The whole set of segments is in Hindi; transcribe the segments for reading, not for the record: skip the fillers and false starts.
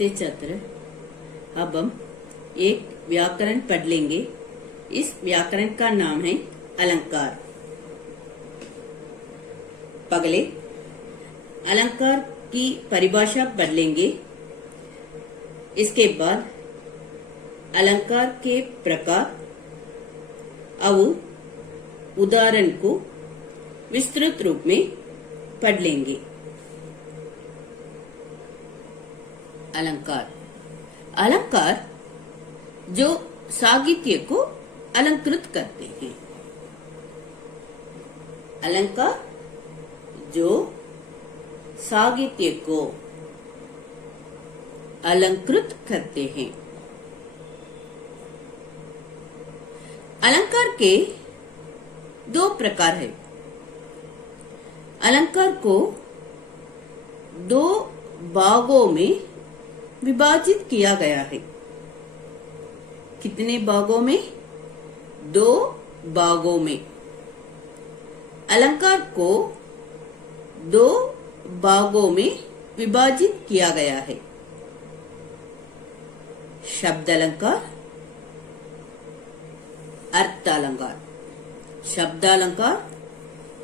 नमस्ते छात्र। अब हम एक व्याकरण पढ़ लेंगे। इस व्याकरण का नाम है अलंकार। पगले अलंकार की परिभाषा पढ़ लेंगे। इसके बाद अलंकार के प्रकार और उदाहरण को विस्तृत रूप में पढ़ लेंगे। अलंकार अलंकार जो साहित्य को अलंकृत करते हैं। अलंकार जो साहित्य को अलंकृत करते हैं। अलंकार के दो प्रकार है। अलंकार को दो भागों में विभाजित किया गया है। कितने भागों में? दो भागों में। अलंकार को दो भागों में विभाजित किया गया है। शब्द अलंकार, अर्थालंकार। शब्द अलंकार,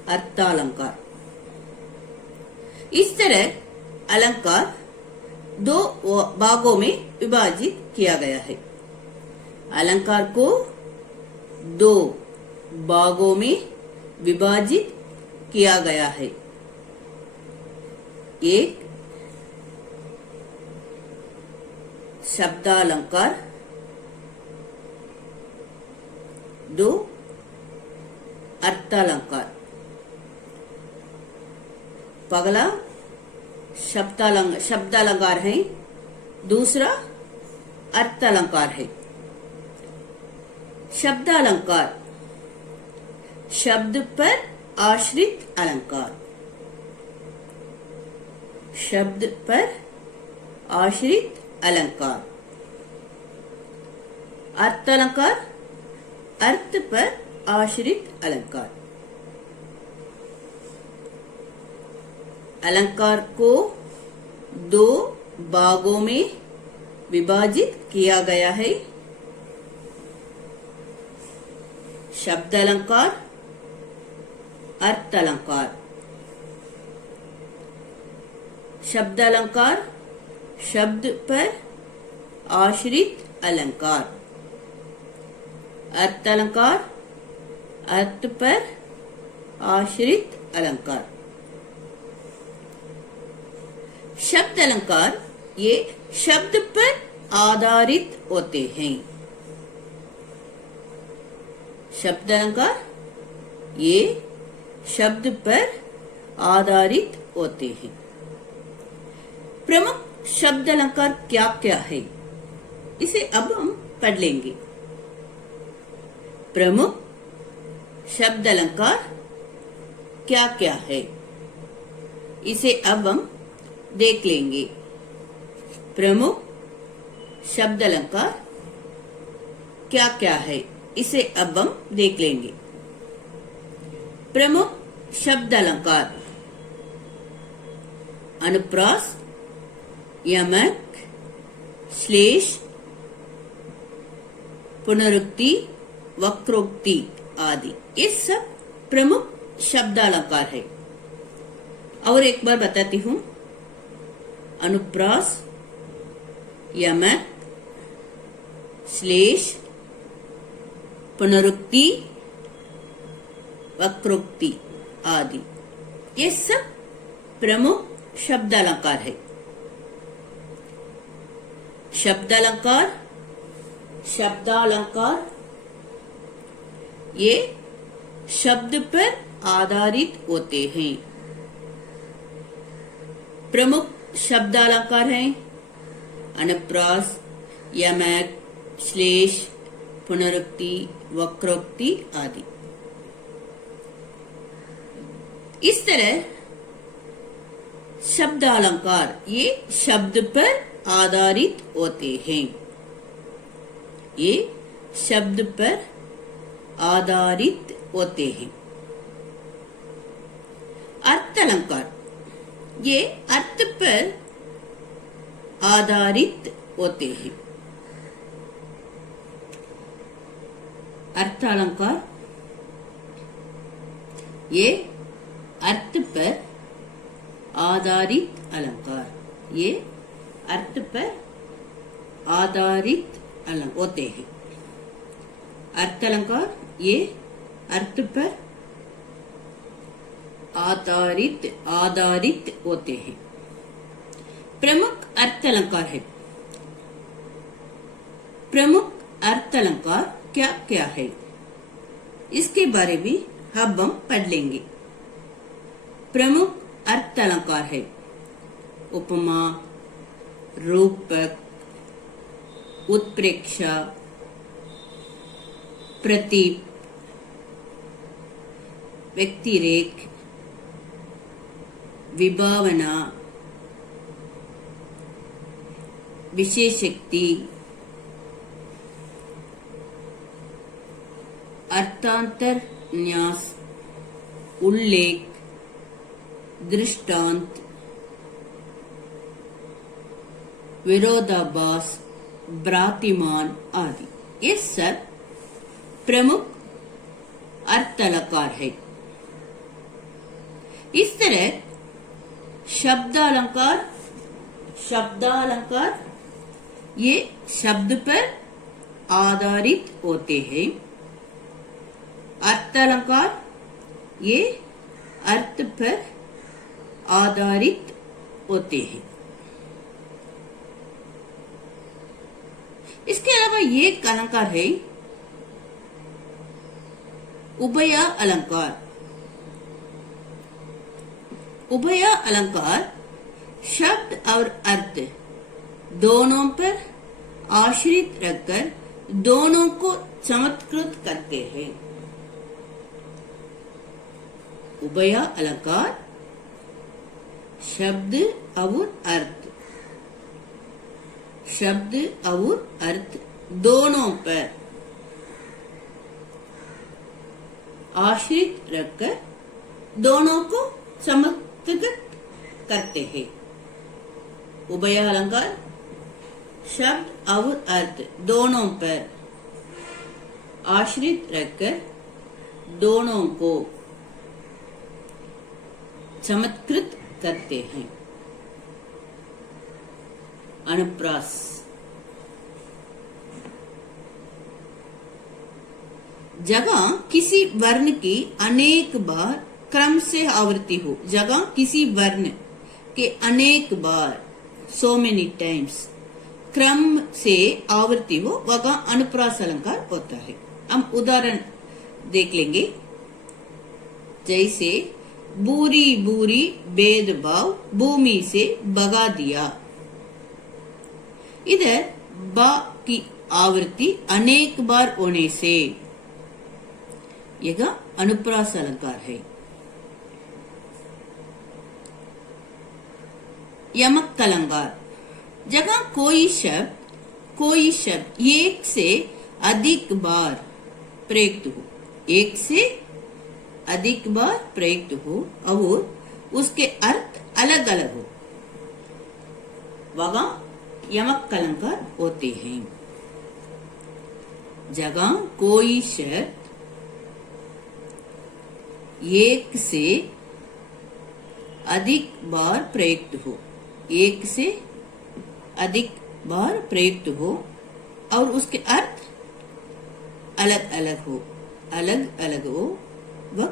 अर्थालंकार। इस तरह अलंकार दो भागों में विभाजित किया गया है। अलंकार को दो भागों में विभाजित किया गया है। एक शब्दालंकार, दो अर्थालंकार। पगला शब्दालंकार है, दूसरा अर्थालंकार है। शब्दालंकार शब्द पर आश्रित अलंकार। शब्द पर आश्रित अलंकार। अर्थालंकार अर्थ पर आश्रित अलंकार। अलंकार को दो भागों में विभाजित किया गया है। शब्द अलंकार, अर्थ अलंकार। शब्द अलंकार शब्द पर आश्रित अलंकार। अर्थ अलंकार अर्थ पर आश्रित अलंकार। शब्द अलंकार ये शब्द पर आधारित होते हैं। शब्द अलंकार ये शब्द पर आधारित होते हैं। प्रमुख शब्द अलंकार क्या क्या है, इसे अब हम पढ़ लेंगे। प्रमुख शब्द अलंकार क्या क्या है, इसे अब हम देख लेंगे। प्रमुख शब्द अलंकार क्या क्या है, इसे अब हम देख लेंगे। प्रमुख शब्द अलंकार अनुप्रास, यमक, श्लेष, पुनरुक्ति, वक्रोक्ति आदि, ये सब प्रमुख शब्द अलंकार है। और एक बार बताती हूँ। अनुप्रास, यमक, श्लेष, पुनरुक्ति, वक्रोक्ति आदि, ये सब प्रमुख शब्द अलंकार है। शब्द अलंकार शब्दालंकार ये शब्द पर आधारित होते हैं। प्रमुख शब्दालंकार हैं अनुप्रास, यमक, श्लेष, पुनरुक्ति, वक्रोक्ति आदि। इस तरह शब्दालंकार ये शब्द पर आधारित होते हैं। ये शब्द पर आधारित होते हैं। अर्थ अलंकार ये अर्थ पर आधारित होते हैं। अर्थ अलंकार ये अर्थ पर आधारित अलंकार, ये अर्थ पर आधारित होते हैं। अर्थ अलंकार ये अर्थ पर आधारित होते हैं। प्रमुख अर्थ अलंकार है। प्रमुख अर्थ अलंकार क्या क्या है, इसके बारे में अब हम पढ़ लेंगे। प्रमुख अर्थ अलंकार है उपमा, रूपक, उत्प्रेक्षा, प्रतीप, व्यक्तिरेख, विभावना, विशेषक्ति, अर्थांतर न्यास, उल्लेख, दृष्टांत, विरोधाभास, भ्रातिमान आदि, ये सब प्रमुख अर्थ अलंकार है। इस तरह शब्दालंकार ये शब्द पर आधारित होते हैं। अर्थ अलंकार ये अर्थ पर आधारित होते हैं। इसके अलावा ये एक अलंकार है उभय अलंकार। उभय अलंकार शब्द और अर्थ दोनों पर आश्रित रखकर दोनों को चमत्कृत करते हैं। उभय अलंकार शब्द और अर्थ दोनों पर आश्रित रखकर दोनों को चमत्कृत करते हैं। उभय अलंकार शब्द और अर्थ दोनों पर आश्रित रखकर दोनों को चमत्कृत करते हैं। अनुप्रास जगह किसी वर्ण की अनेक बार क्रम से आवृत्ति हो, जगह किसी वर्ण के अनेक बार so many times क्रम से आवृत्ति हो, वह अनुप्रास अलंकार होता है। हम उदाहरण देख लेंगे। जैसे बूरी बूरी भेदभाव भूमि से भगा दिया। इधर बा की आवृत्ति अनेक बार होने से यह अनुप्रास अलंकार है। यमक अलंकार जगह कोई शब्द एक से अधिक बार प्रयुक्त हो, एक से अधिक बार प्रयुक्त हो और उसके अर्थ अलग अलग हो, वह यमक अलंकार होते हैं। जगह कोई शब्द एक से अधिक बार प्रयुक्त हो, एक से अधिक बार प्रयुक्त हो और उसके अर्थ अलग अलग हो, वह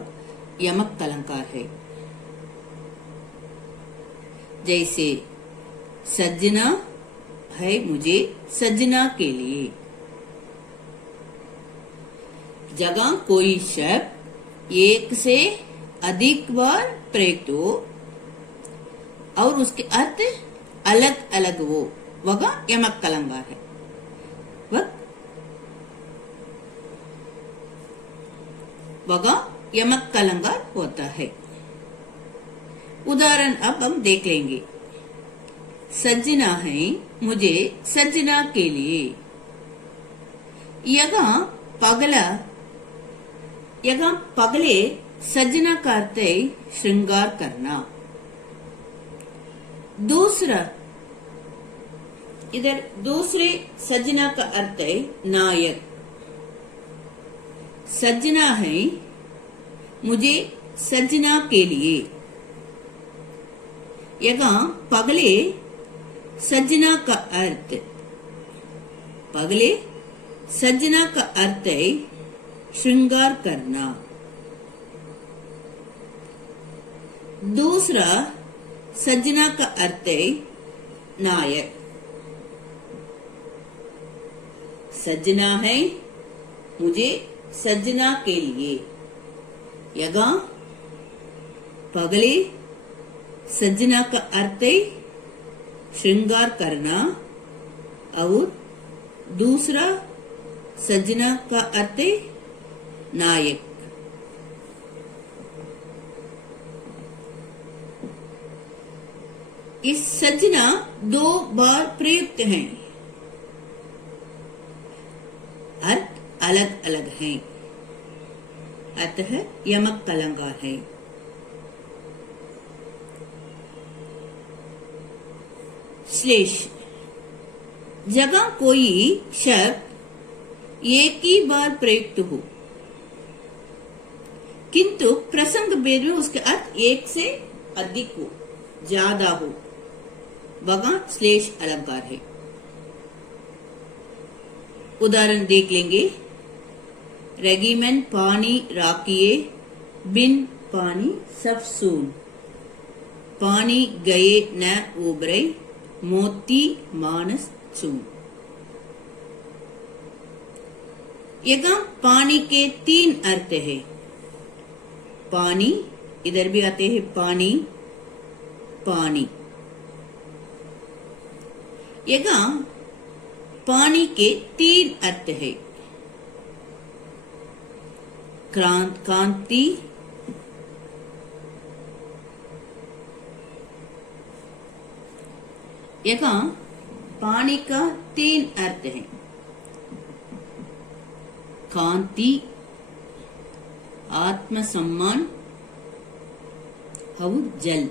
यमक अलंकार है। जैसे सज्जना है मुझे सज्जना के लिए। जगह कोई शब्द एक से अधिक बार प्रयुक्त हो और उसके अर्थ अलग अलग हो, वह यमक अलंकार है। वह यमक अलंकार होता है। उदाहरण अब हम देख लेंगे। सज्जना है मुझे सज्जना के लिए। यहाँ पगले सज्जना का अर्थ है श्रृंगार करना। इधर दूसरे सजना का अर्थ है नायक। सजना है मुझे सजना के लिए। यहाँ पगले सजना का अर्थ, पगले सजना का अर्थ है श्रृंगार करना। दूसरा सजना का अर्थ है नायक। सजना है मुझे सजना के लिए। यगा पगले सजना का अर्थ है श्रृंगार करना और दूसरा सजना का अर्थ है नायक। इस सजना 2 बार प्रयुक्त हैं, अर्थ अलग अलग हैं, अतः यमक अलंकार है। श्लेष, जगह कोई शब्द एक ही बार प्रयुक्त हो किंतु प्रसंग भेद में उसके अर्थ एक से अधिक हो, ज्यादा हो, वहां श्लेष अलंकार है। उदाहरण देख लेंगे। रेगिमेंट पानी राखिए, बिन पानी सब सून, पानी गए न उबरे, मोती मानस चून। यहाँ पानी के 3 अर्थ है। पानी, इधर भी आते हैं पानी, पानी। यहाँ पानी के 3 अर्थ है। कांति, यहाँ पानी का 3 अर्थ है। कांति, आत्मसम्मान और जल।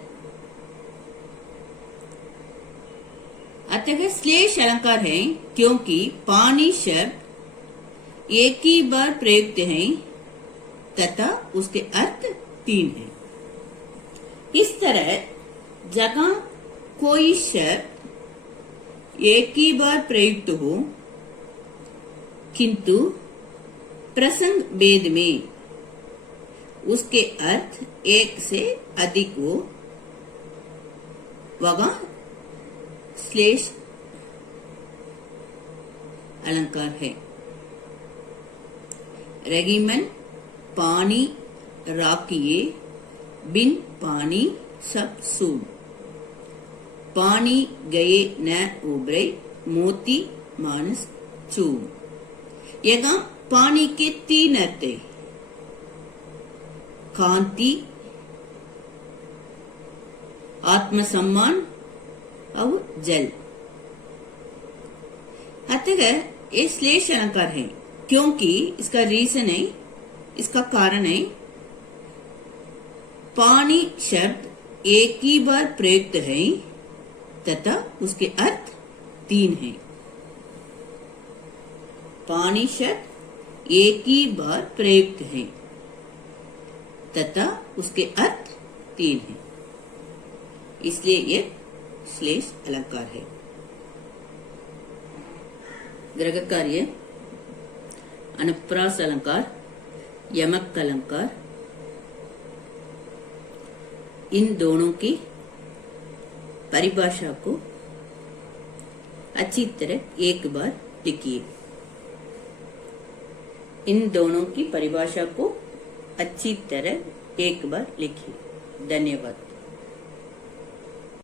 अतः श्लेष अलंकार है क्योंकि पानी शब्द एक ही बार प्रयुक्त है तथा उसके अर्थ 3 हैं। इस तरह जगह कोई शब्द एक ही बार प्रयुक्त हो किंतु प्रसंग भेद में उसके अर्थ एक से अधिक हो, वहां श्लेष अलंकार है। रेगिमेंट पानी राखिए, बिन पानी सब सून, पानी गए न उबरे, मोती मानस चून। यहाँ पानी के 3 अर्थ है। कांति, आत्मसम्मान और जल। अतः ये श्लेष अलंकार है क्योंकि इसका रीजन है, इसका कारण है पानी शब्द एक ही बार प्रयुक्त है तथा उसके अर्थ 3 हैं। पानी शब्द एक ही बार प्रयुक्त है तथा उसके अर्थ 3 हैं, इसलिए यह श्लेष अलंकार है। ग्रह कार्य, अनुप्रास अलंकार, यमक अलंकार, इन दोनों की परिभाषा को अच्छी तरह एक बार लिखिए। इन दोनों की परिभाषा को अच्छी तरह एक बार लिखिए। धन्यवाद।